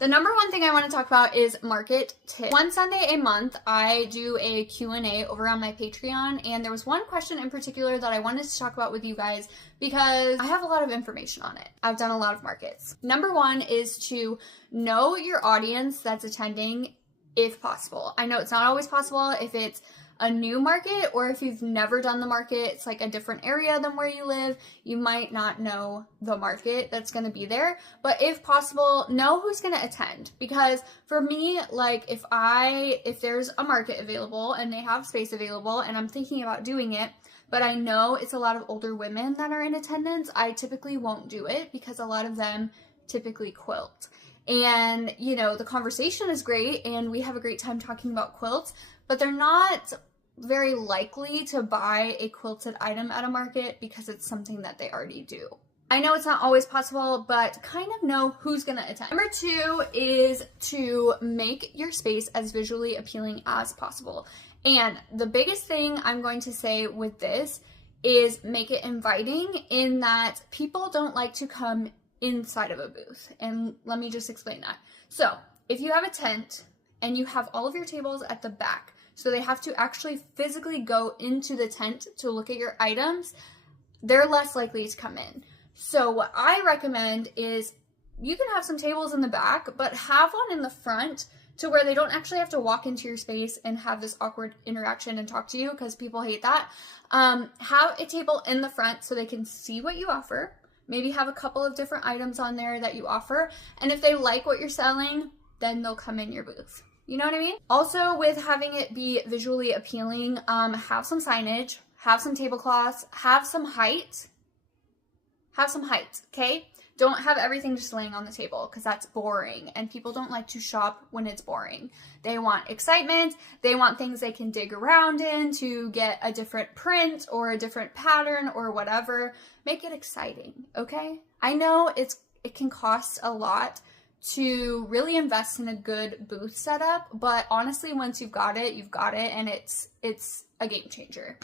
The number one thing I want to talk about is market tips. One Sunday a month, I do a Q&A over on my Patreon, and there was one question in particular that I wanted to talk about with you guys because I have a lot of information on it. I've done a lot of markets. Number one is to know your audience that's attending if possible. I know it's not always possible if it's a new market or if you've never done the market, it's like a different area than where you live, you might not know the market that's going to be there. But if possible, know who's going to attend, because for me, like if there's a market available and they have space available and I'm thinking about doing it, but I know it's a lot of older women that are in attendance, I typically won't do it because a lot of them typically quilt. And, you know, the conversation is great and we have a great time talking about quilts, but they're not very likely to buy a quilted item at a market because it's something that they already do. I know it's not always possible, but kind of know who's going to attend. Number two is to make your space as visually appealing as possible. And the biggest thing I'm going to say with this is make it inviting, in that people don't like to come inside of a booth. And let me just explain that. So if you have a tent and you have all of your tables at the back, so they have to actually physically go into the tent to look at your items, they're less likely to come in. So what I recommend is you can have some tables in the back, but have one in the front to where they don't actually have to walk into your space and have this awkward interaction and talk to you, because people hate that. Have a table in the front so they can see what you offer. Maybe have a couple of different items on there that you offer. And if they like what you're selling, then they'll come in your booth. You know what I mean? Also, with having it be visually appealing, have some signage, have some tablecloths, have some height. Have some height, okay? Don't have everything just laying on the table because that's boring and people don't like to shop when it's boring. They want excitement. They want things they can dig around in to get a different print or a different pattern or whatever. Make it exciting, okay? I know it can cost a lot to really invest in a good booth setup, but honestly, once you've got it, and it's a game changer.